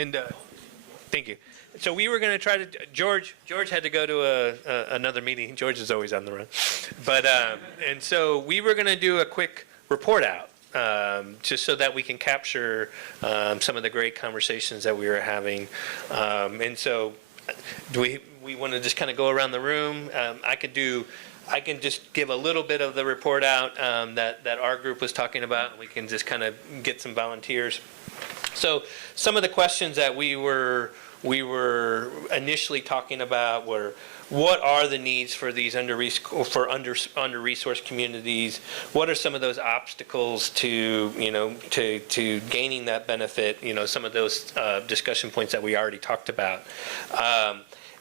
And thank you. So we were going to try to, George had to go to another meeting. George is always on the run. But, and so we were going to do a quick report out, just so that we can capture some of the great conversations that we were having. And so do we want to just kind of go around the room? I can just give a little bit of the report out that our group was talking about. We can just kind of get some volunteers. So some of the questions that we were initially talking about were, what are the needs for these under-resourced communities? What are some of those obstacles to, to gaining that benefit? Some of those discussion points that we already talked about.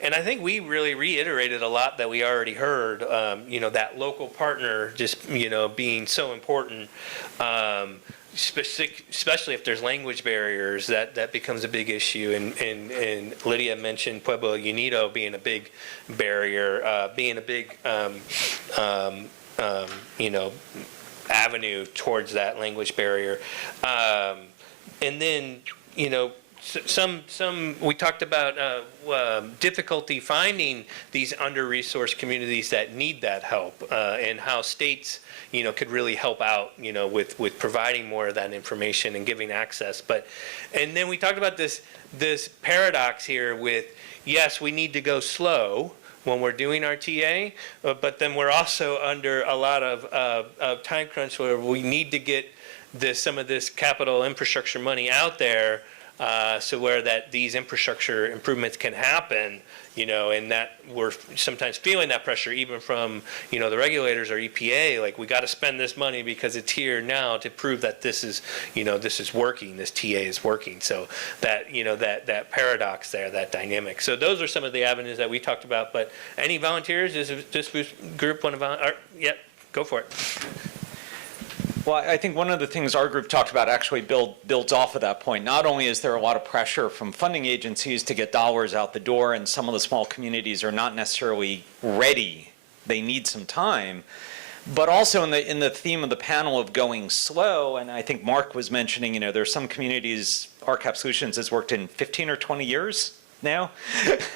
And I think we really reiterated a lot that we already heard, that local partner just, being so important. Especially if there's language barriers, that becomes a big issue. And Lydia mentioned Pueblo Unido being a big barrier, being a big, avenue towards that language barrier. And then, we talked about difficulty finding these under-resourced communities that need that help, and how states, could really help out, with providing more of that information and giving access. And then we talked about this paradox here with, yes, we need to go slow when we're doing our TA, but then we're also under a lot of time crunch where we need to get some of this capital infrastructure money out there, so where these infrastructure improvements can happen, and that we're sometimes feeling that pressure even from, the regulators or EPA, like, we got to spend this money because it's here now to prove that this is, this is working, this TA is working. So that, that paradox there, that dynamic. So those are some of the avenues that we talked about. But any volunteers? Does this group want to volunteer? Yeah, go for it. Well, I think one of the things our group talked about actually builds off of that point. Not only is there a lot of pressure from funding agencies to get dollars out the door, and some of the small communities are not necessarily ready, they need some time, but also in the theme of the panel of going slow, and I think Mark was mentioning, there are some communities, RCAP Solutions has worked in 15 or 20 years now,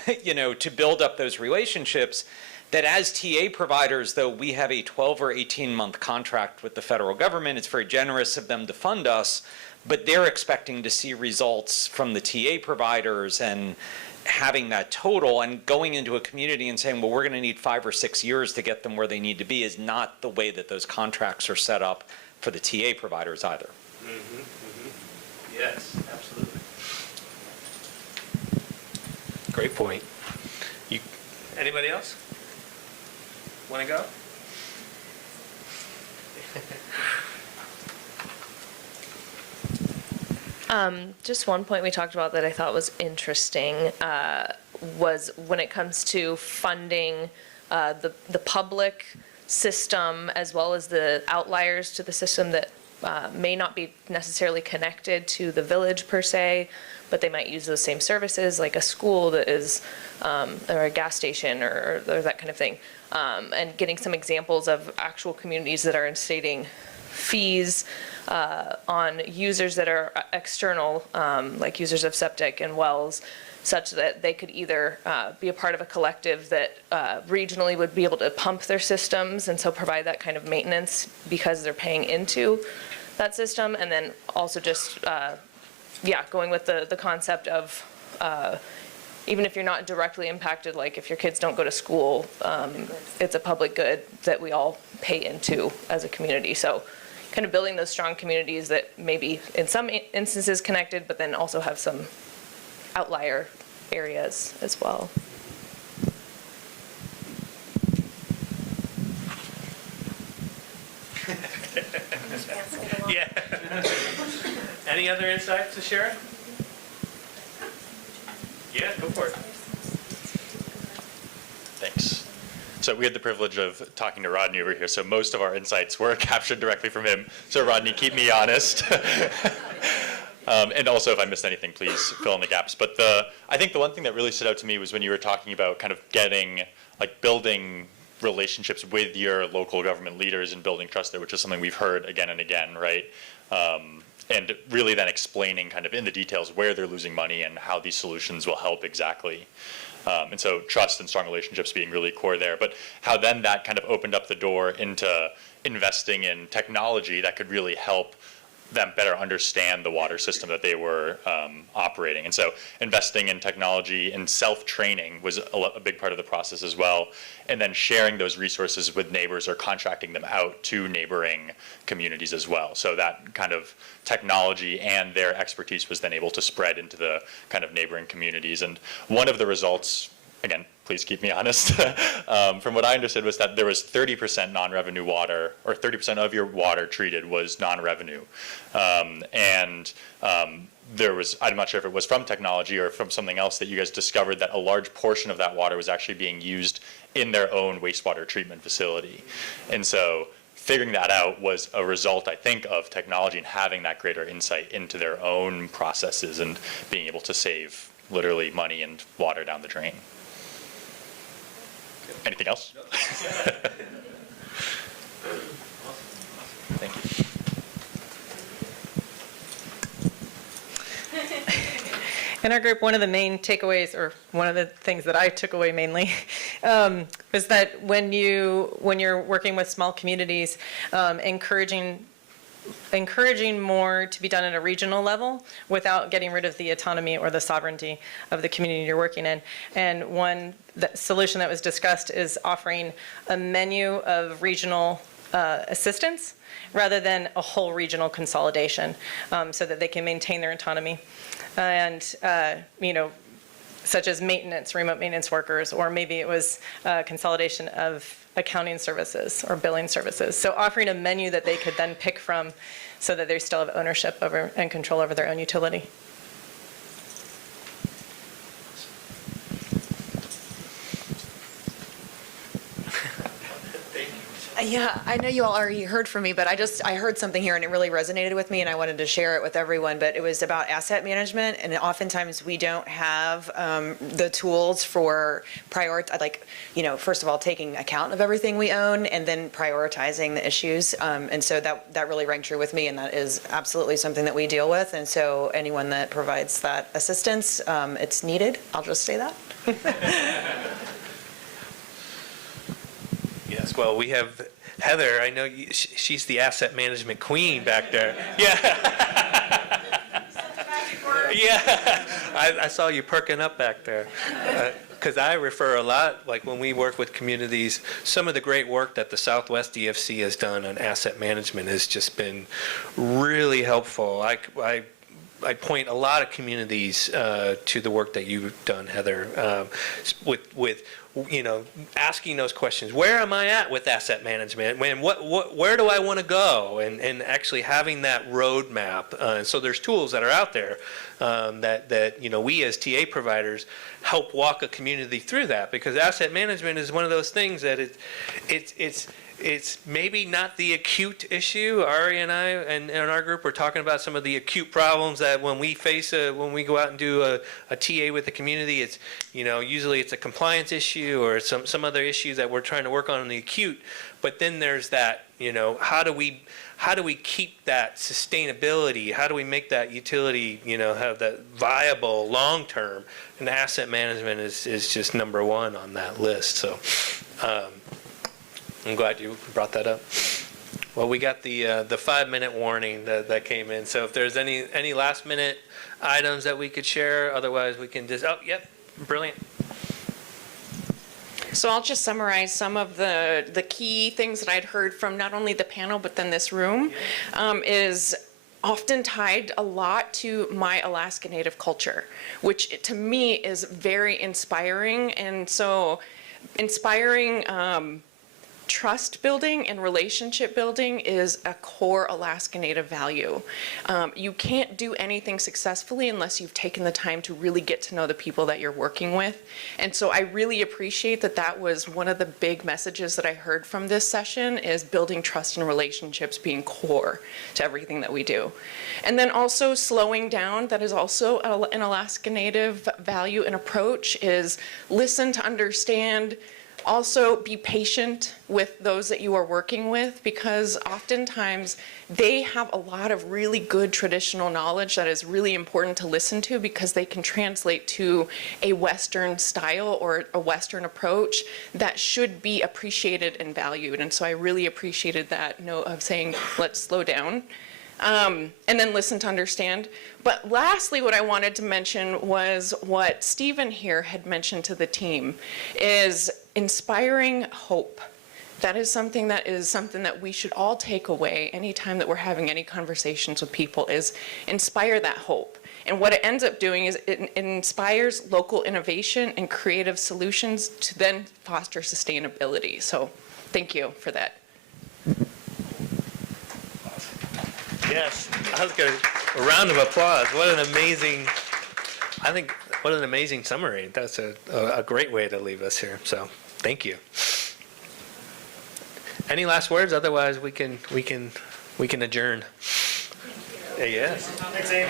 to build up those relationships. That as TA providers, though, we have a 12 or 18-month contract with the federal government. It's very generous of them to fund us, but they're expecting to see results from the TA providers and having that total, and going into a community and saying, well, we're going to need 5 or 6 years to get them where they need to be is not the way that those contracts are set up for the TA providers either. Mm-hmm, mm-hmm. Yes, absolutely. Great point. Anybody else? Want to go? Just one point we talked about that I thought was interesting was when it comes to funding the public system as well as the outliers to the system that may not be necessarily connected to the village per se, but they might use those same services, like a school that is, or a gas station or that kind of thing. And getting some examples of actual communities that are instating fees on users that are external, like users of septic and wells, such that they could either be a part of a collective that regionally would be able to pump their systems and so provide that kind of maintenance because they're paying into that system, and then also just, going with the concept of even if you're not directly impacted, like if your kids don't go to school, it's a public good that we all pay into as a community. So kind of building those strong communities that maybe in some instances connected, but then also have some outlier areas as well. Yeah. Any other insights to share? Yeah, go for it. Thanks. So we had the privilege of talking to Rodney over here, so most of our insights were captured directly from him. So Rodney, keep me honest. And also, if I missed anything, please fill in the gaps. But I think the one thing that really stood out to me was when you were talking about kind of building relationships with your local government leaders and building trust there, which is something we've heard again and again, right? and really then explaining kind of in the details where they're losing money and how these solutions will help exactly. And so trust and strong relationships being really core there, but how then that kind of opened up the door into investing in technology that could really help them better understand the water system that they were operating. And so investing in technology and self-training was a big part of the process as well. And then sharing those resources with neighbors or contracting them out to neighboring communities as well. So that kind of technology and their expertise was then able to spread into the kind of neighboring communities. And one of the results, again, please keep me honest, from what I understood was that there was 30% non-revenue water, or 30% of your water treated was non-revenue. There was, I'm not sure if it was from technology or from something else, that you guys discovered that a large portion of that water was actually being used in their own wastewater treatment facility. And so figuring that out was a result, I think, of technology and having that greater insight into their own processes and being able to save literally money and water down the drain. Anything else? Thank you. In our group, one of the main takeaways, or one of the things that I took away mainly, was that when you're working with small communities, encouraging more to be done at a regional level without getting rid of the autonomy or the sovereignty of the community you're working in. And one solution that was discussed is offering a menu of regional assistance rather than a whole regional consolidation, so that they can maintain their autonomy. And, such as maintenance, remote maintenance workers, or maybe it was consolidation of accounting services or billing services. So offering a menu that they could then pick from so that they still have ownership over and control over their own utility. Yeah, I know you all already heard from me, but I heard something here and it really resonated with me and I wanted to share it with everyone, but it was about asset management, and oftentimes we don't have the tools for first of all, taking account of everything we own and then prioritizing the issues. And so that really rang true with me, and that is absolutely something that we deal with. And so anyone that provides that assistance, it's needed. I'll just say that. Yes, well, we have Heather. I know she's the asset management queen back there. Yeah. Yeah. I saw you perking up back there. Because I refer a lot, like when we work with communities, some of the great work that the Southwest DFC has done on asset management has just been really helpful. I point a lot of communities to the work that you've done, Heather, with asking those questions. Where am I at with asset management? Where do I want to go? And actually having that roadmap. So there's tools that are out there that we as TA providers help walk a community through that, because asset management is one of those things that it's maybe not the acute issue. Ari and I and our group are talking about some of the acute problems that when we face when we go out and do a TA with the community, it's usually it's a compliance issue or some other issue that we're trying to work on in the acute. But then there's that, how do we keep that sustainability? How do we make that utility, have that viable long term? And asset management is just number one on that list. So. I'm glad you brought that up. Well, we got the 5-minute warning that came in. So if there's any last minute items that we could share, otherwise we can just, brilliant. So I'll just summarize some of the key things that I'd heard from not only the panel, but then this room, is often tied a lot to my Alaska Native culture, which to me is very inspiring. And so inspiring trust building and relationship building is a core Alaska Native value. You can't do anything successfully unless you've taken the time to really get to know the people that you're working with. And so I really appreciate that was one of the big messages that I heard from this session, is building trust and relationships being core to everything that we do. And then also slowing down, that is also an Alaska Native value and approach, is listen to understand, Also, be patient with those that you are working with, because oftentimes they have a lot of really good traditional knowledge that is really important to listen to, because they can translate to a Western style or a Western approach that should be appreciated and valued. And so I really appreciated that note of saying, let's slow down. And then listen to understand. But lastly, what I wanted to mention was what Stephen here had mentioned to the team, is inspiring hope. That is something that we should all take away anytime that we're having any conversations with people, is inspire that hope. And what it ends up doing is it inspires local innovation and creative solutions to then foster sustainability. So thank you for that. Yes, I was going to, a round of applause. What an amazing, I think, what an amazing summary. That's a great way to leave us here. So thank you. Any last words? Otherwise, we can adjourn. Yes. Thanks, Amy.